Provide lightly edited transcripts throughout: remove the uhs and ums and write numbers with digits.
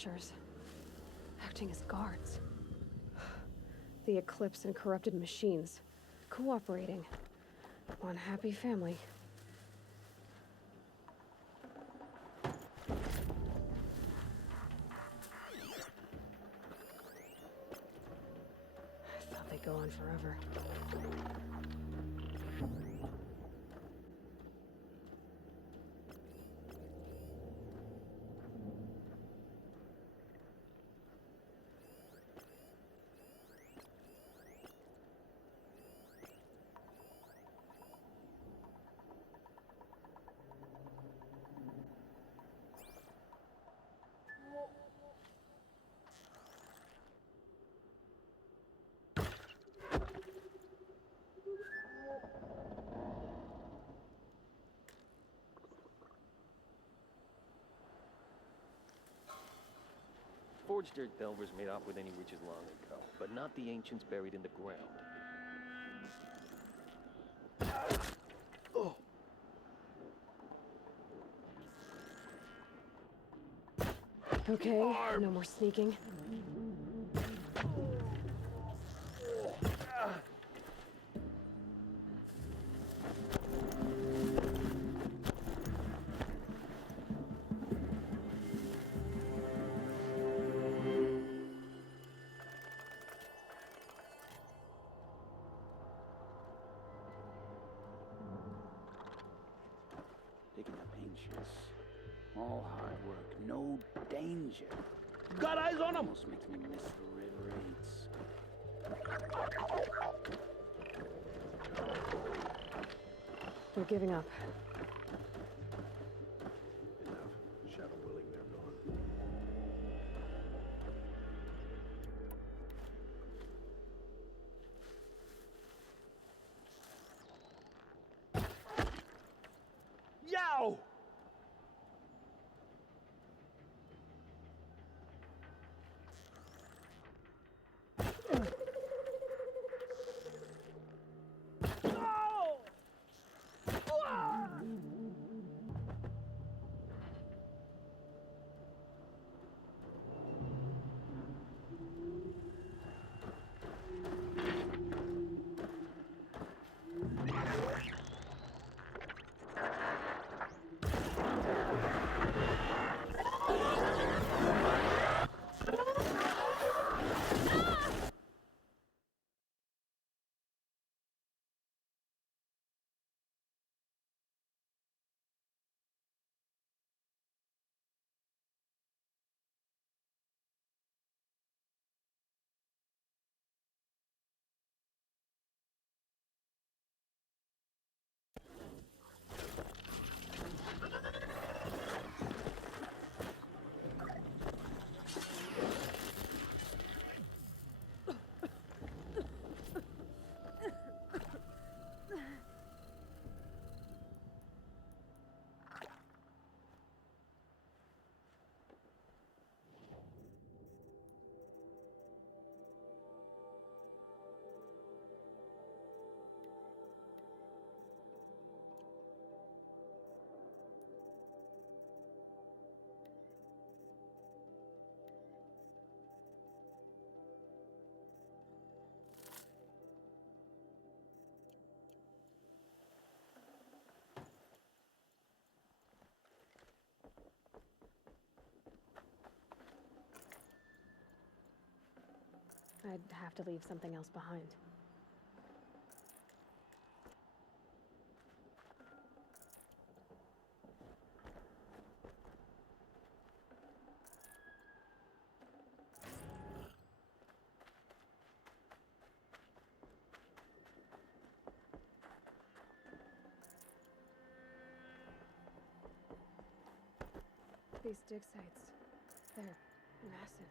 Watchers. Acting as guards. The Eclipse and corrupted machines. Cooperating. One happy family. I thought they'd go on forever. Forged dirt delvers made off with any riches long ago, but not the ancients buried in the ground. Oh! Okay, no more sneaking. Picking up ancients. All hard work, no danger. Got eyes on 'em! Almost makes me miss the river rates. They're giving up. Enough. Shadow willing, they're gone. Yow! I'd have to leave something else behind. These dig sites, they're massive.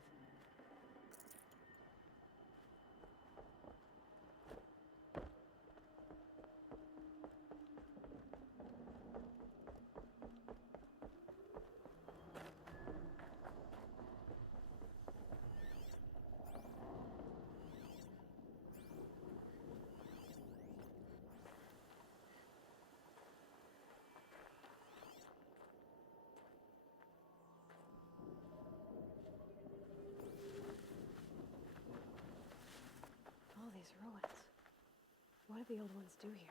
the old ones do here?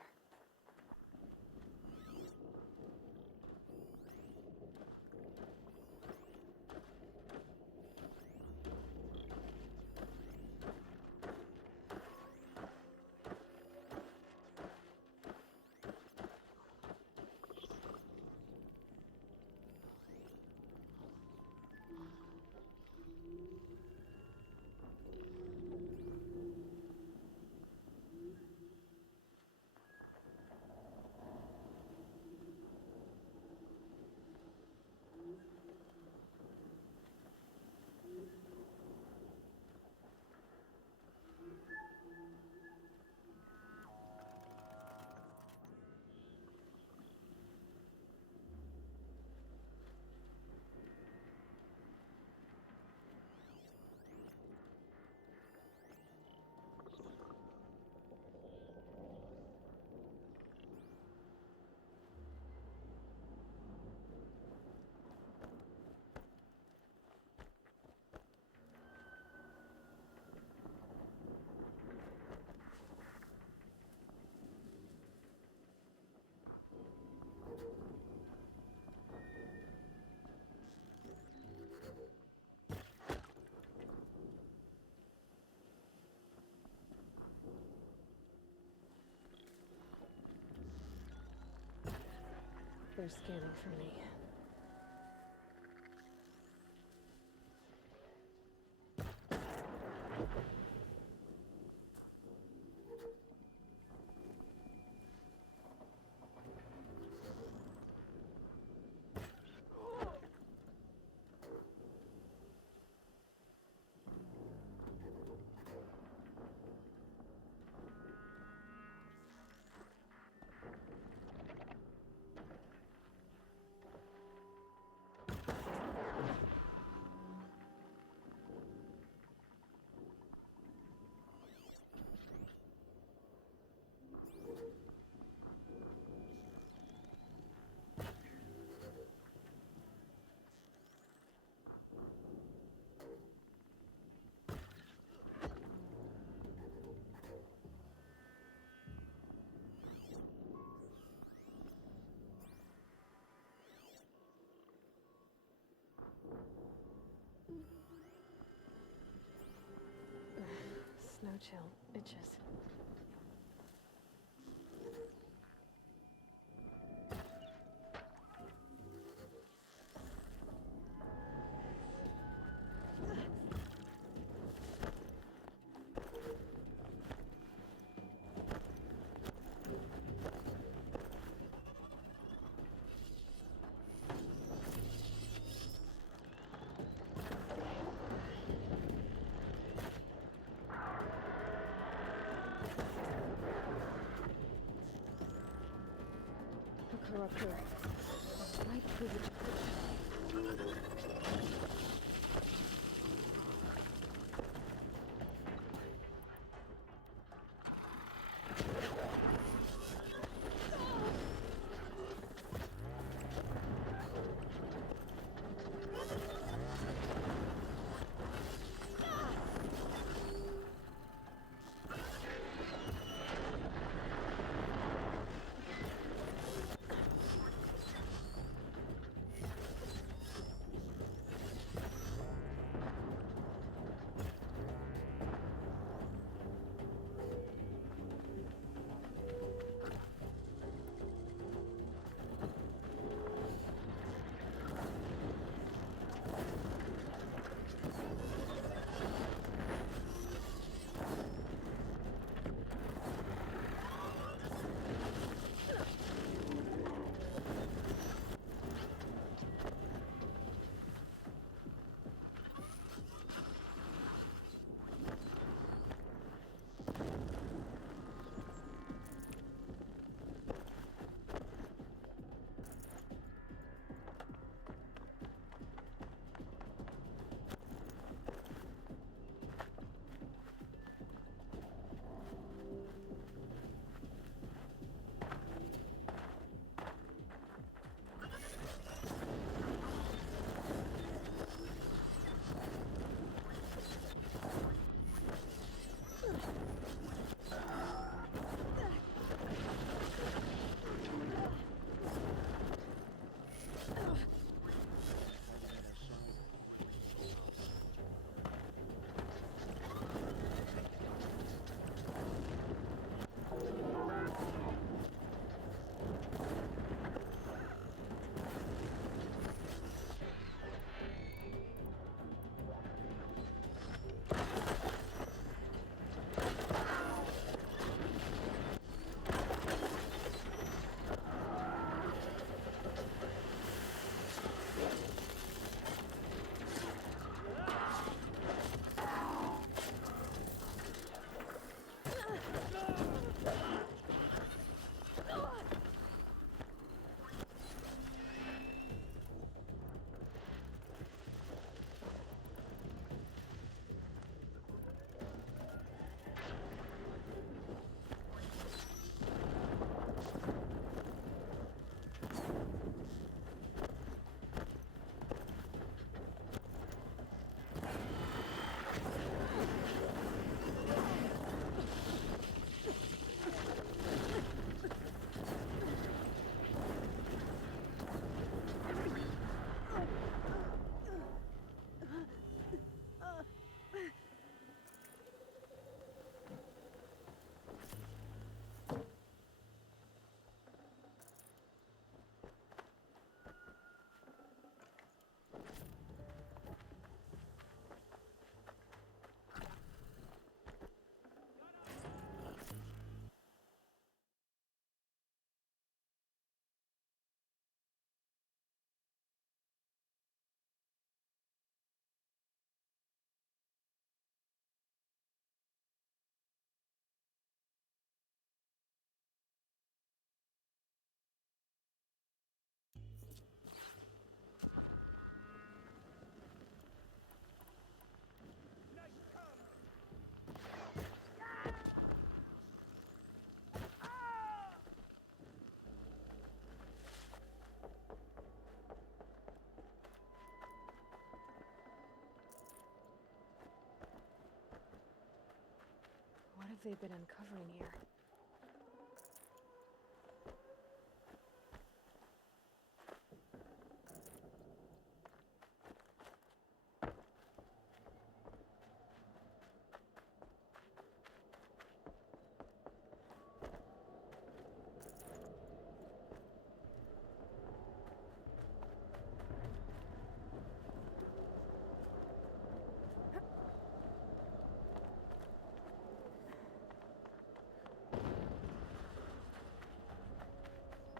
They're scanning for me. Snow chill itches. A corruptor. Might prove it. have they been uncovering here?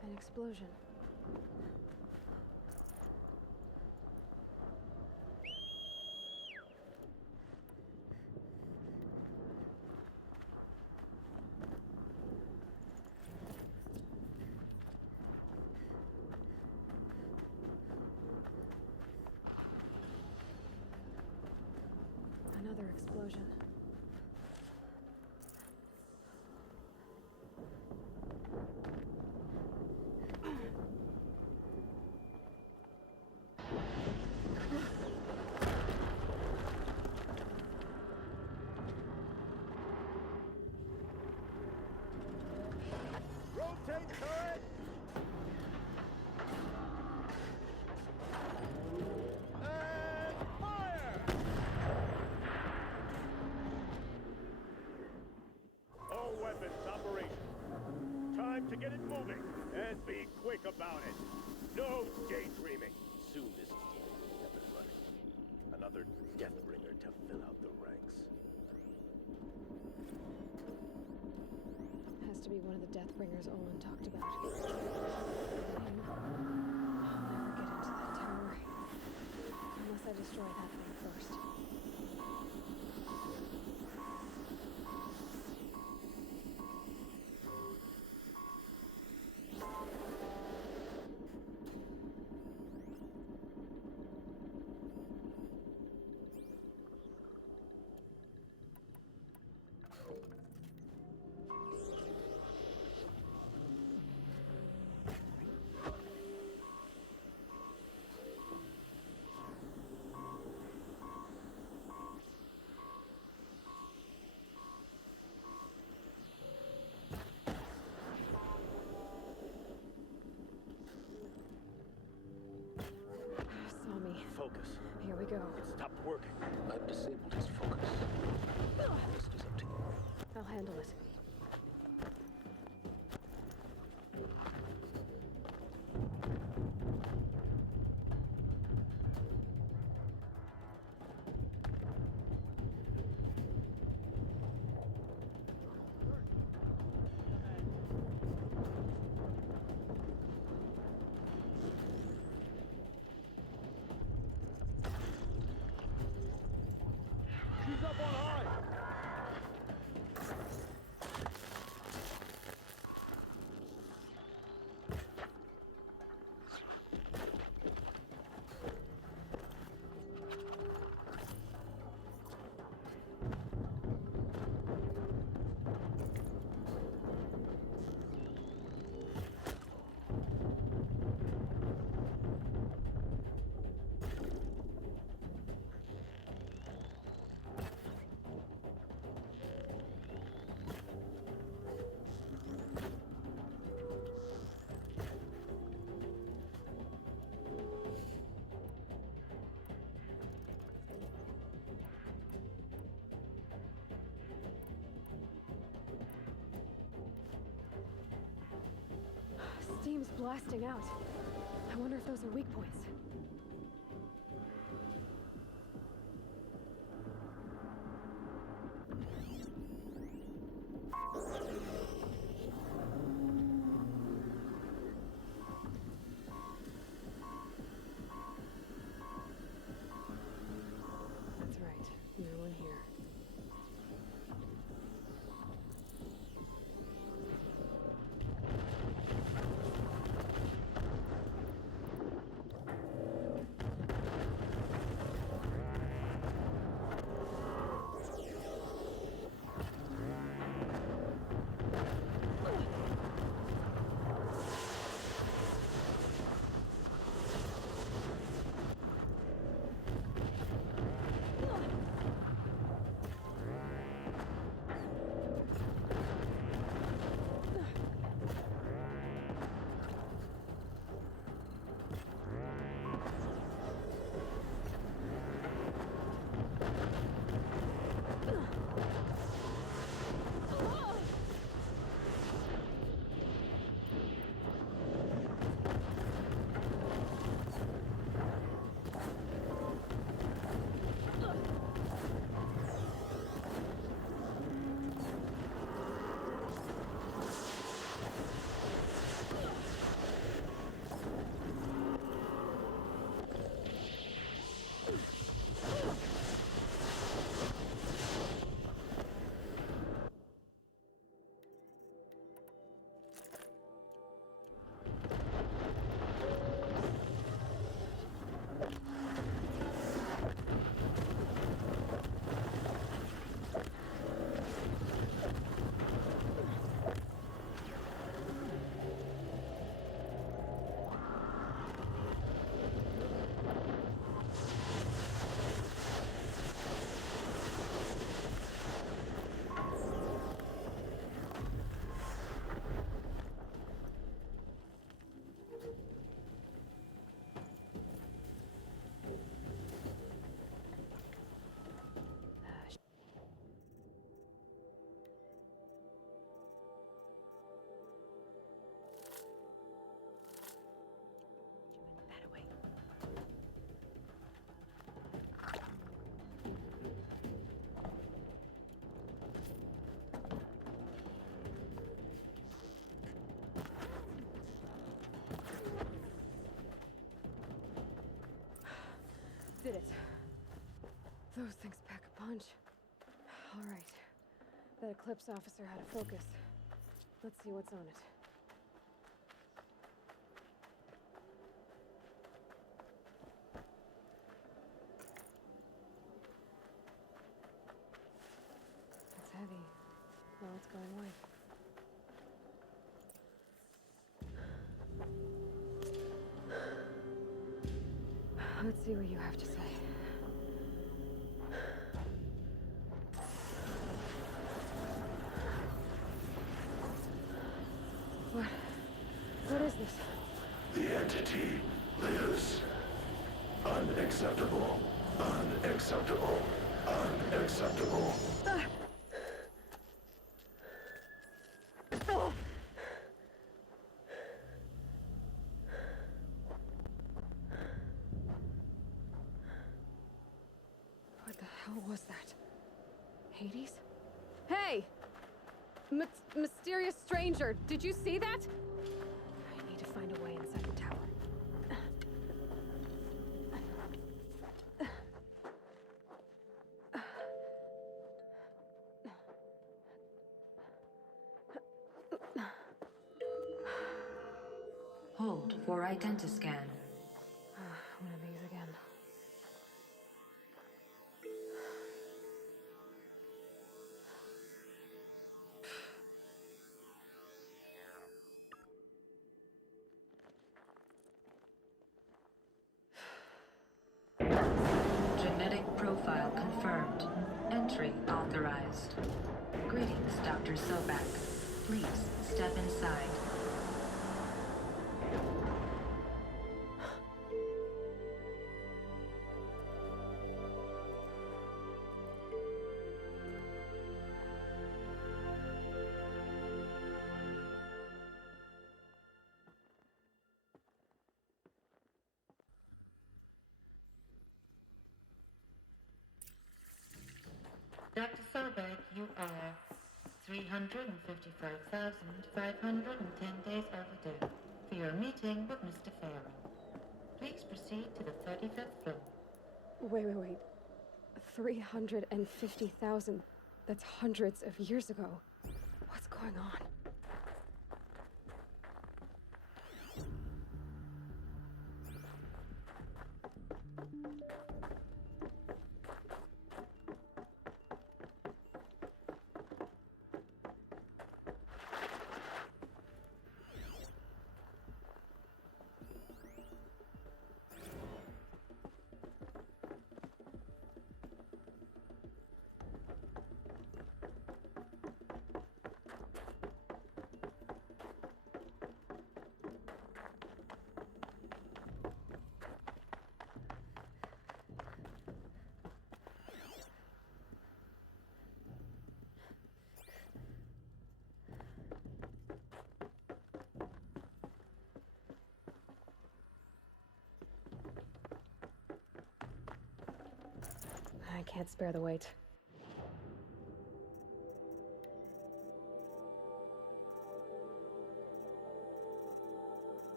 An explosion. Another explosion. Rotate turret! And fire! All weapons operational. Time to get it moving. And be quick about it. No daydreaming. Soon this team will be up and running. Another Deathbringer to fill out the ranks. Has to be one of the Deathbringers Olin talked about. I'll never get into that tower. Unless I destroy that thing first. Saw me. Focus. Here we go. It stopped working. I've disabled his focus. The rest is up to you. I'll handle it. She's up on high! Steam's blasting out. I wonder if those are weak points. That's right. No one here. did it. Those things pack a punch. All right. That Eclipse officer had a focus. Let's see what's on it. It's heavy. Well, it's going away. Let's see what you have to say. What is this? The entity lives. Unacceptable. Unacceptable. Unacceptable. What the hell was that? Hades? Hey! Mysterious stranger, did you see that? I need to find a way inside the tower. Hold for identiscan. One of these again. Genetic profile confirmed. Entry authorized. Greetings, Dr. Sobak. Please step inside. Dr. Sobek, you are 355,510 days overdue for your meeting with Mr. Farron. Please proceed to the 35th floor. Wait. 350,000. That's hundreds of years ago. What's going on? I can't spare the wait.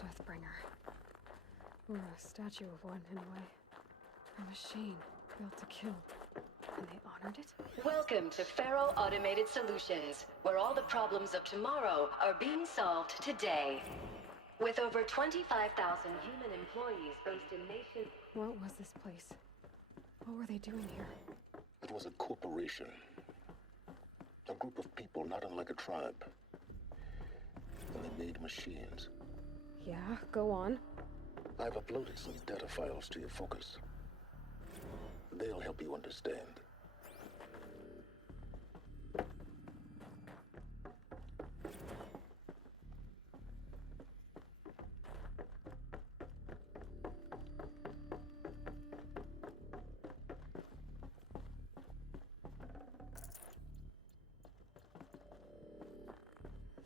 Deathbringer. Or a statue of one, anyway. A machine built to kill. And they honored it? Welcome to Faro Automated Solutions, where all the problems of tomorrow are being solved today. With over 25,000 human employees based in nations... What was this place? What were they doing here? It was a corporation. A group of people not unlike a tribe. And they made machines. Yeah, go on. I've uploaded some data files to your focus. They'll help you understand.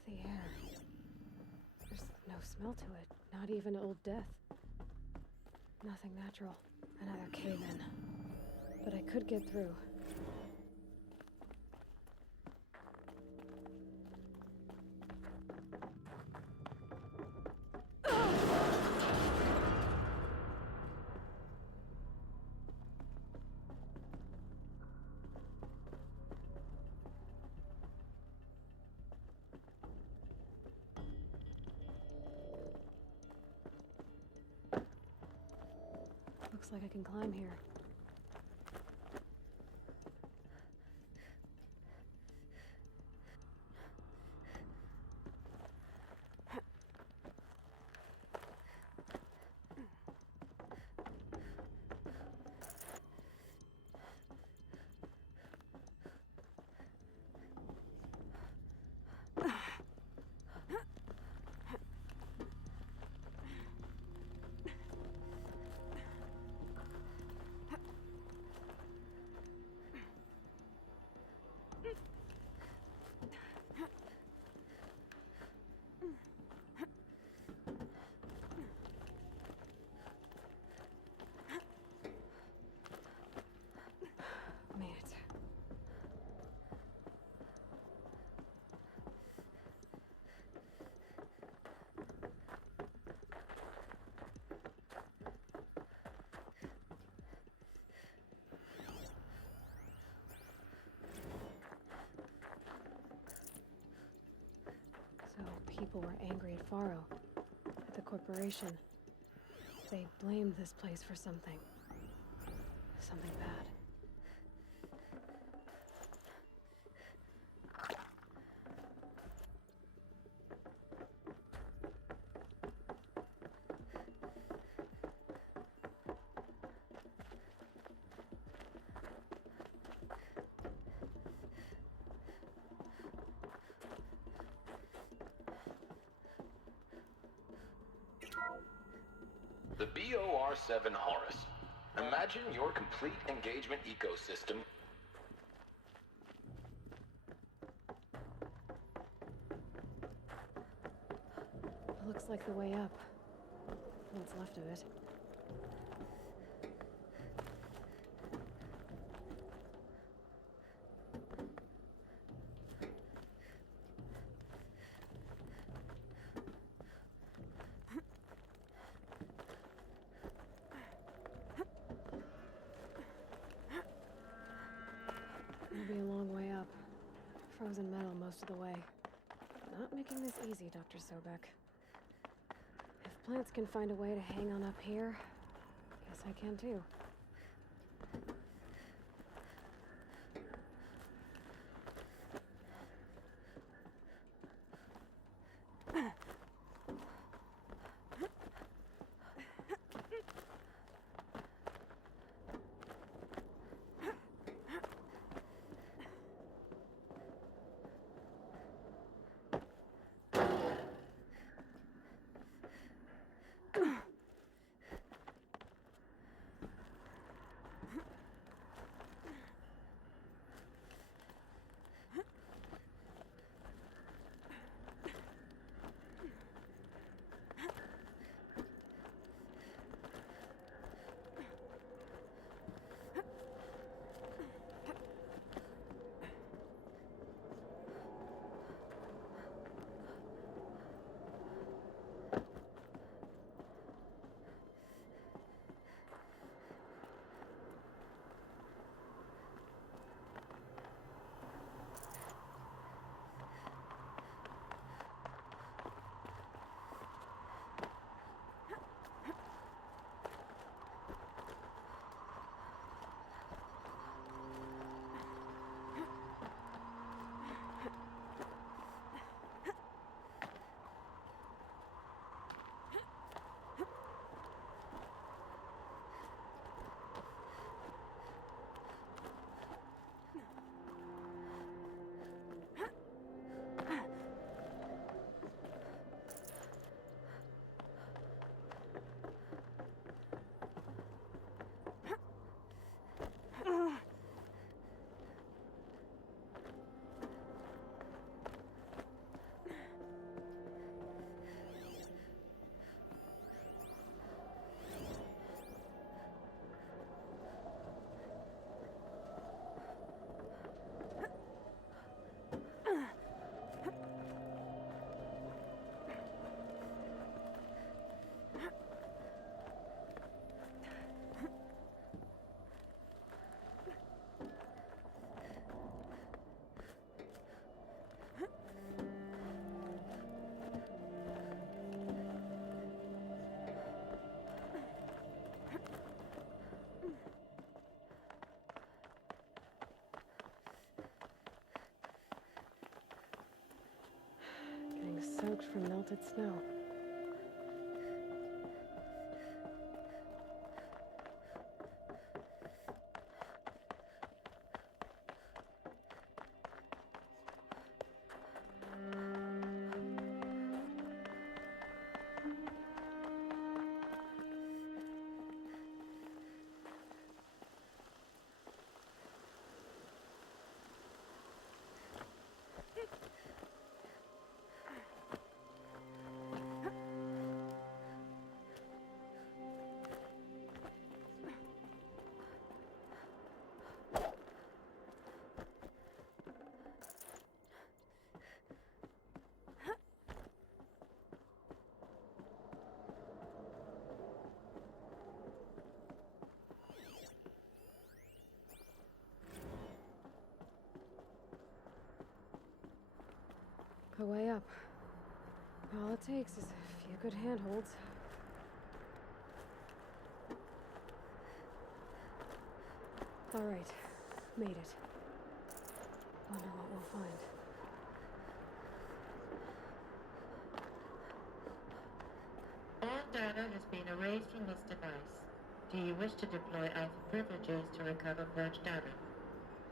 The air. smell to it. Not even Old Death. Nothing natural. Another cave-in. But I could get through. Looks like I can climb here. Made it. So people were angry at Faro, at the corporation. They blamed this place for something. Something bad. The BOR-7 Horus. Imagine your complete engagement ecosystem. Looks like the way up. What's left of it. It'll be a long way up. Frozen metal most of the way. Not making this easy, Dr. Sobek. If plants can find a way to hang on up here, guess I can too. soaked from melted snow. A way up. All it takes is a few good handholds. All right, made it. Wonder what we'll find. All data has been erased from this device. Do you wish to deploy Alpha privileges to recover purged data?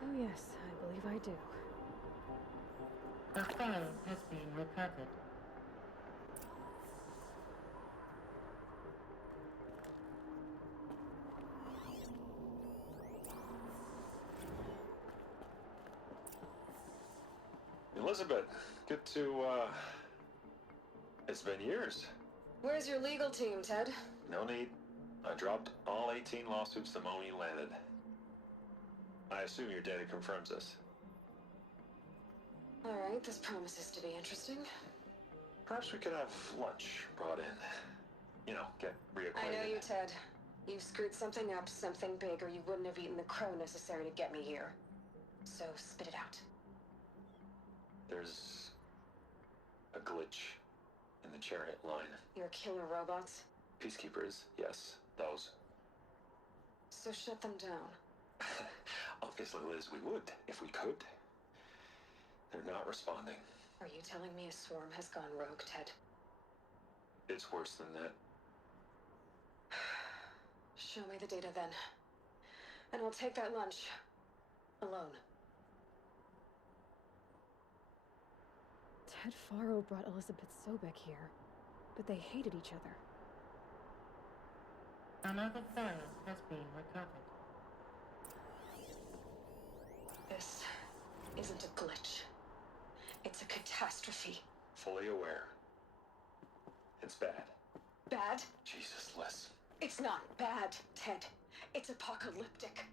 Oh yes, I believe I do. A file has been recovered. Elizabeth, good to, it's been years. Where's your legal team, Ted? No need. I dropped all 18 lawsuits the moment you landed. I assume your data confirms this. All right, this promises to be interesting. Perhaps we could have lunch brought in. You know, get reacquainted. I know you, Ted. You screwed something up, something big, or you wouldn't have eaten the crow necessary to get me here. So, spit it out. There's a glitch in the chariot line. Your killer robots? Peacekeepers, yes, those. So shut them down. Obviously, Liz, we would, if we could. They're not responding. Are you telling me a swarm has gone rogue, Ted? It's worse than that. Show me the data then. And I'll take that lunch. Alone. Ted Faro brought Elizabeth Sobek here, but they hated each other. Another file has been recovered. This isn't a glitch. It's a catastrophe. Fully aware. It's bad. Bad? Jesus, Liz. It's not bad, Ted. It's apocalyptic.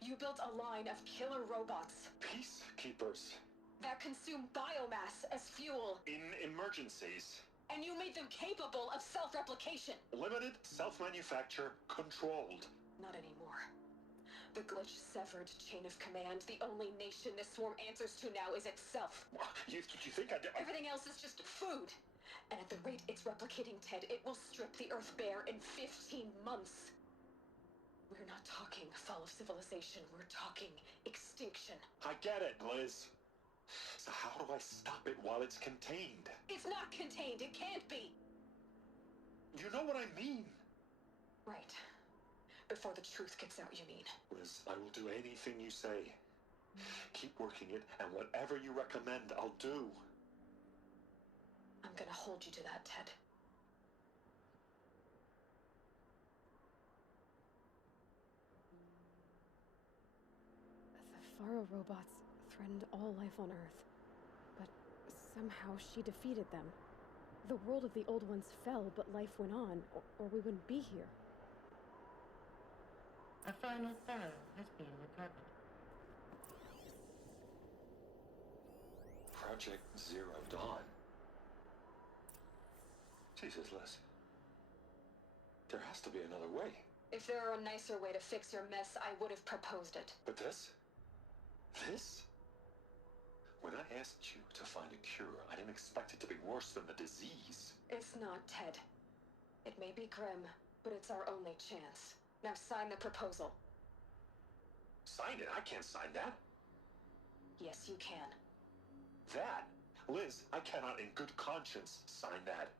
You built a line of killer robots Peacekeepers. that consume biomass as fuel, In emergencies. and you made them capable of self-replication. Limited, self-manufacture, controlled. Not anymore. The glitch severed chain of command. The only nation this swarm answers to now is itself. You think I did? Everything else is just food. And at the rate it's replicating, Ted, it will strip the Earth bare in 15 months. We're not talking fall of civilization. We're talking extinction. I get it, Liz. So how do I stop it while it's contained? It's not contained. It can't be. You know what I mean. Right. Before the truth gets out, you mean? Liz, I will do anything you say. Keep working it, and whatever you recommend, I'll do. I'm gonna hold you to that, Ted. The Faro robots threatened all life on Earth, but somehow she defeated them. The world of the old ones fell, but life went on, or we wouldn't be here. A final file has been recovered. Project Zero Dawn. Jesus, Liz. There has to be another way. If there were a nicer way to fix your mess, I would have proposed it. But this? This? When I asked you to find a cure, I didn't expect it to be worse than the disease. It's not, Ted. It may be grim, but it's our only chance. Now sign the proposal. Sign it? I can't sign that. Yes, you can. That? Liz, I cannot in good conscience sign that.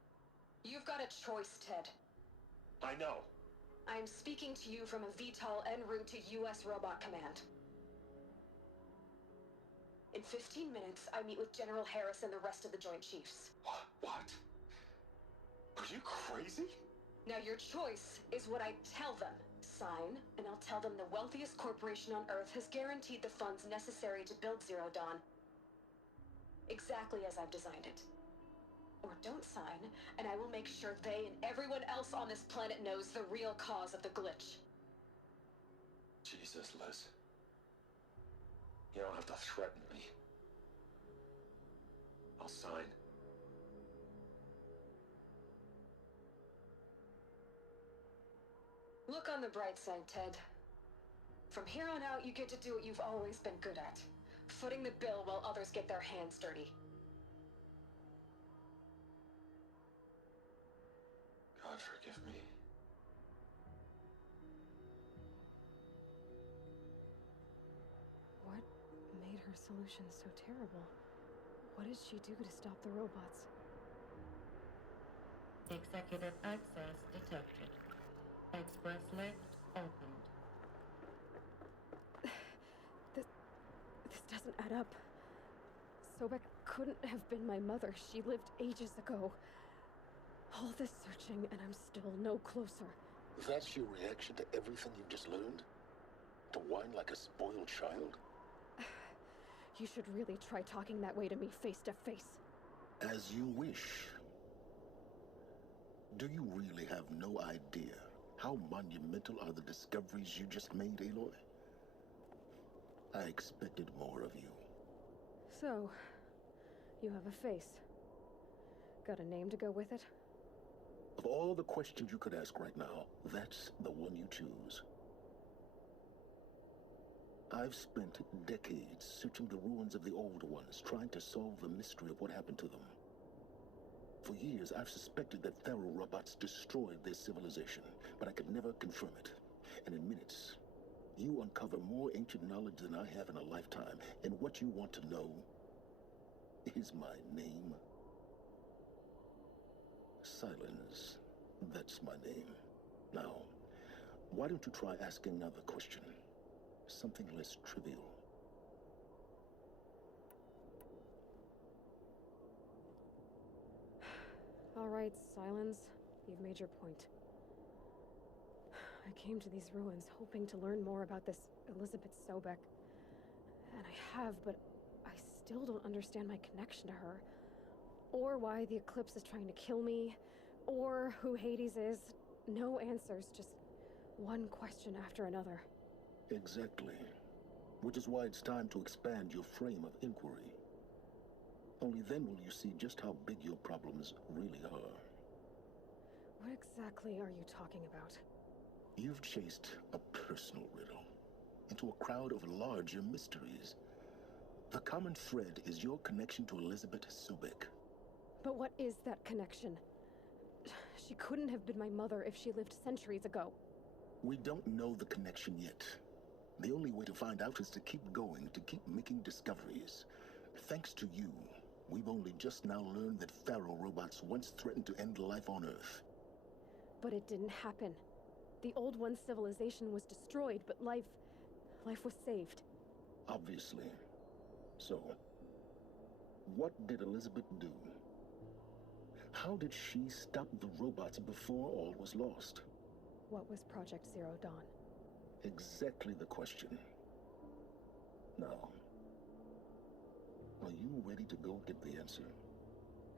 You've got a choice, Ted. I know. I'm speaking to you from a VTOL en route to U.S. Robot Command. In 15 minutes, I meet with General Harris and the rest of the Joint Chiefs. What? Are you crazy? Now your choice is what I tell them. Sign, and I'll tell them the wealthiest corporation on Earth has guaranteed the funds necessary to build Zero Dawn. Exactly as I've designed it. Or don't sign, and I will make sure they and everyone else on this planet knows the real cause of the glitch. Jesus, Liz. You don't have to threaten me. I'll sign. Look on the bright side, Ted. From here on out, you get to do what you've always been good at. Footing the bill while others get their hands dirty. God forgive me. What made her solution so terrible? What did she do to stop the robots? Executive access detected. Express lift opened. This doesn't add up. Sobek couldn't have been my mother. She lived ages ago. All this searching, and I'm still no closer. That's your reaction to everything you've just learned? To whine like a spoiled child? You should really try talking that way to me face to face. As you wish. Do you really have no idea how monumental are the discoveries you just made, Aloy? I expected more of you. So, you have a face. Got a name to go with it? Of all the questions you could ask right now, that's the one you choose. I've spent decades searching the ruins of the old ones, trying to solve the mystery of what happened to them. For years, I've suspected that Faro robots destroyed their civilization, but I could never confirm it. And in minutes, you uncover more ancient knowledge than I have in a lifetime, and what you want to know is my name. Silence. That's my name. Now, why don't you try asking another question? Something less trivial. All right, Silence. You've made your point. I came to these ruins hoping to learn more about this Elizabeth Sobek. And I have, but I still don't understand my connection to her. Or why the Eclipse is trying to kill me. Or who Hades is. No answers, just one question after another. Exactly. Which is why it's time to expand your frame of inquiry. Only then will you see just how big your problems really are. What exactly are you talking about? You've chased a personal riddle into a crowd of larger mysteries. The common thread is your connection to Elizabeth Sobek. But what is that connection? She couldn't have been my mother if she lived centuries ago. We don't know the connection yet. The only way to find out is to keep going, to keep making discoveries. Thanks to you, we've only just now learned that Faro robots once threatened to end life on Earth. But it didn't happen. The Old One's civilization was destroyed, but life was saved. Obviously. So, what did Elizabeth do? How did she stop the robots before all was lost? What was Project Zero Dawn? Exactly the question. Now, are you ready to go get the answer?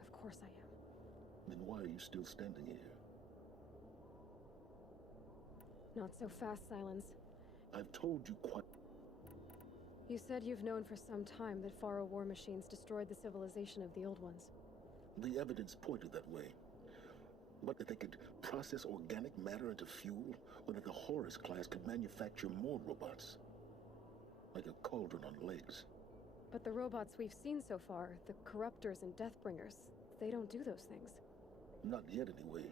Of course I am. Then why are you still standing here? Not so fast, Silence. I've told you quite... You said you've known for some time that Faro war machines destroyed the civilization of the Old Ones. The evidence pointed that way. But that they could process organic matter into fuel, or that the Horus class could manufacture more robots. Like a cauldron on legs. But the robots we've seen so far, the Corruptors and Deathbringers, they don't do those things. Not yet, anyway.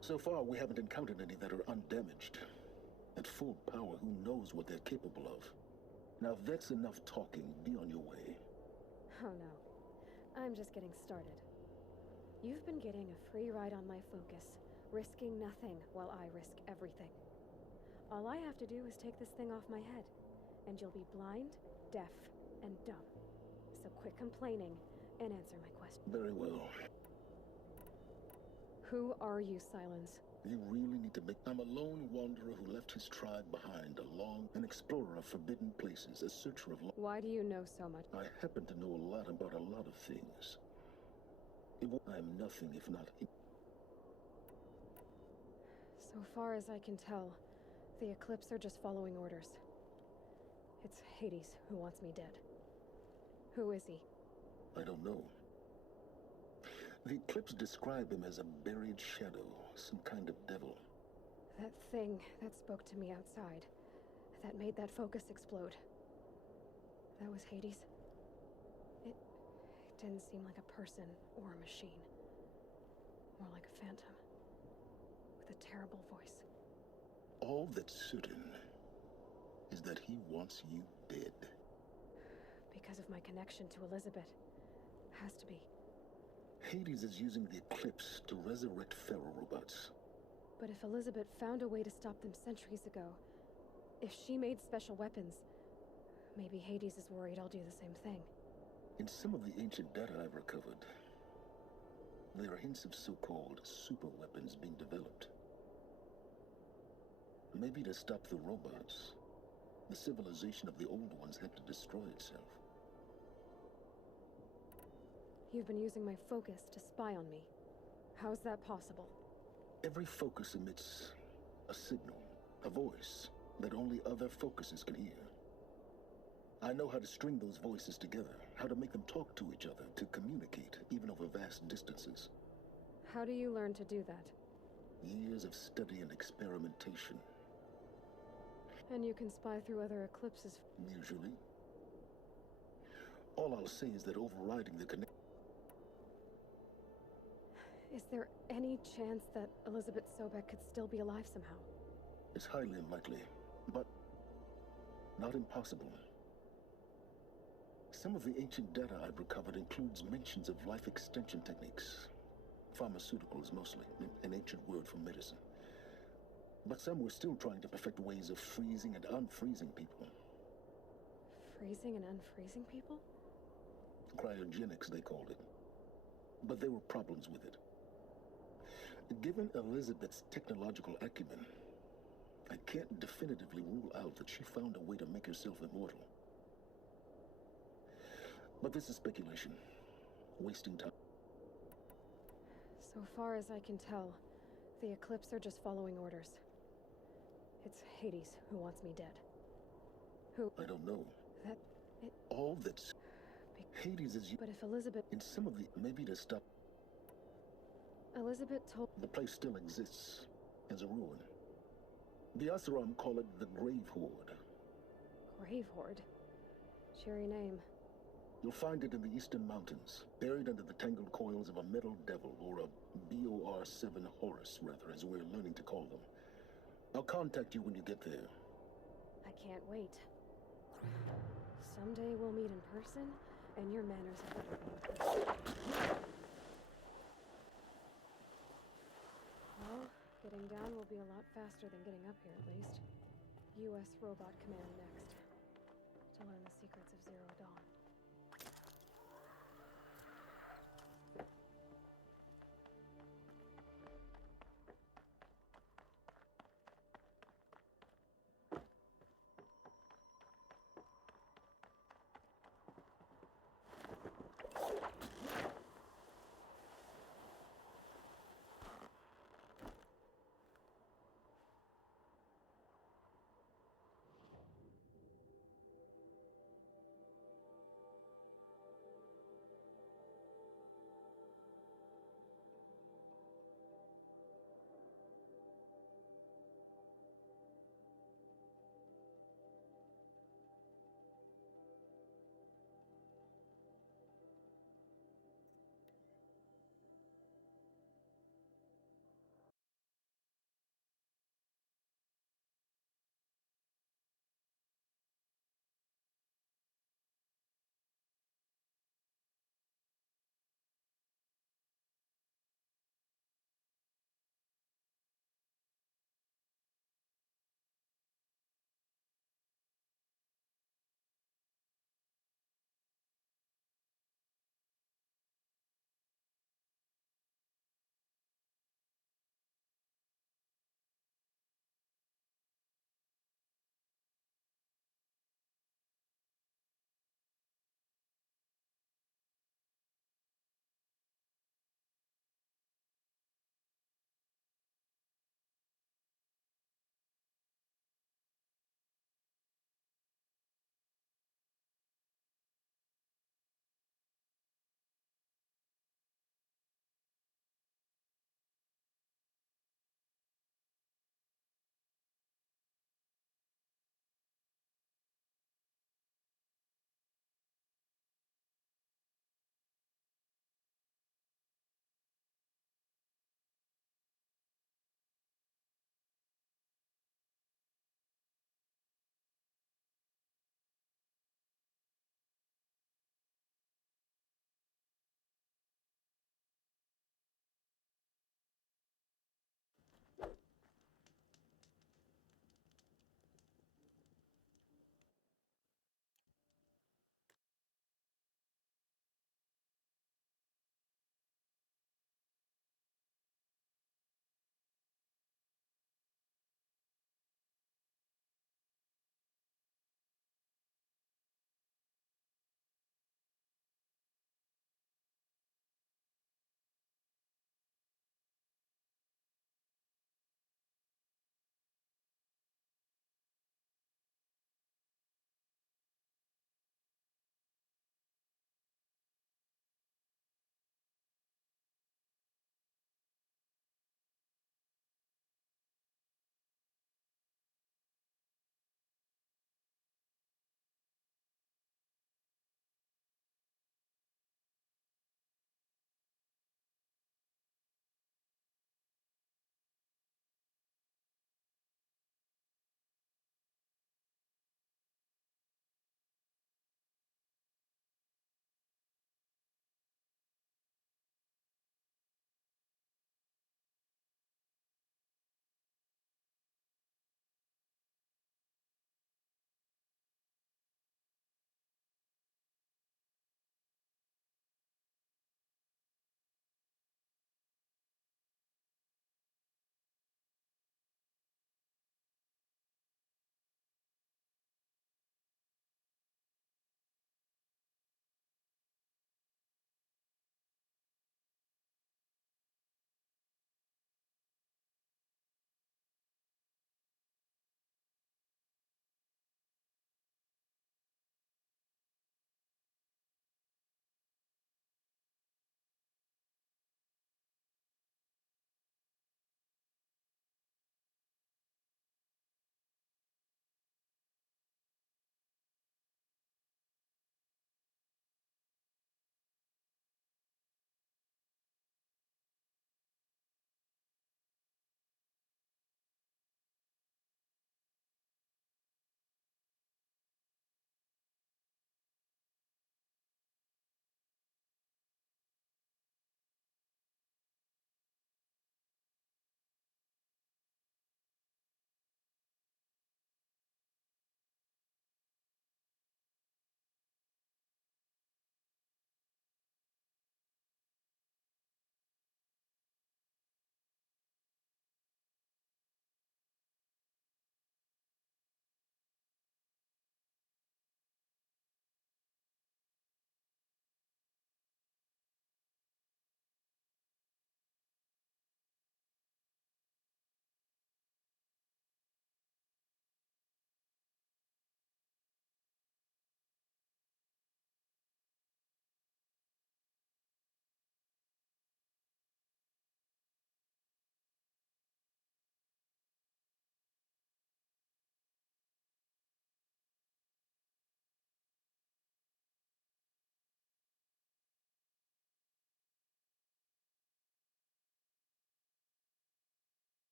So far, we haven't encountered any that are undamaged. At full power, who knows what they're capable of? Now, if that's enough talking, be on your way. Oh no. I'm just getting started. You've been getting a free ride on my focus, risking nothing while I risk everything. All I have to do is take this thing off my head, and you'll be blind, deaf, and dumb. So quit complaining and answer my question. Very well. Who are you, Silence? You really need to make... I'm a lone wanderer who left his tribe behind, an explorer of forbidden places, a searcher of... Why do you know so much? I happen to know a lot about a lot of things. I'm nothing if not... So far as I can tell, the Eclipse are just following orders. It's Hades who wants me dead. Who is he? I don't know. The Eclipse describe him as a buried shadow, some kind of devil. That thing that spoke to me outside, that made that focus explode. That was Hades? It didn't seem like a person or a machine. More like a phantom. With a terrible voice. All that's certain is that he wants you dead. Because of my connection to Elizabeth. Has to be. Hades is using the Eclipse to resurrect feral robots. But if Elizabeth found a way to stop them centuries ago, if she made special weapons, maybe Hades is worried I'll do the same thing. In some of the ancient data I've recovered, there are hints of so-called super weapons being developed. Maybe to stop the robots, the civilization of the old ones had to destroy itself. You've been using my focus to spy on me. How's that possible? Every focus emits a signal, a voice, that only other focuses can hear. I know how to string those voices together, how to make them talk to each other, to communicate, even over vast distances. How do you learn to do that? Years of study and experimentation. And you can spy through other eclipses? Usually. All I'll say is that overriding the connection... Is there any chance that Elizabeth Sobek could still be alive somehow? It's highly unlikely, but not impossible. Some of the ancient data I've recovered includes mentions of life extension techniques. Pharmaceuticals, mostly, an ancient word for medicine. But some were still trying to perfect ways of freezing and unfreezing people. Freezing and unfreezing people? Cryogenics, they called it. But there were problems with it. Given Elizabeth's technological acumen, I can't definitively rule out that she found a way to make herself immortal. But this is speculation. Wasting time. So far as I can tell, the Eclipse are just following orders. It's Hades who wants me dead. Who... I don't know. That... All that's... Hades is... But if Elizabeth... In some of the... Maybe to stop... Elizabeth told... The place still exists as a ruin. The Asuram call it the Grave Horde. Grave Horde? Cheery name. You'll find it in the Eastern Mountains, buried under the tangled coils of a metal devil, or a BOR-7 Horus, rather, as we're learning to call them. I'll contact you when you get there. I can't wait. Someday we'll meet in person, and your manners are better be impressive. Well, getting down will be a lot faster than getting up here, at least. U.S. Robot Command next. To learn the secrets of Zero Dawn.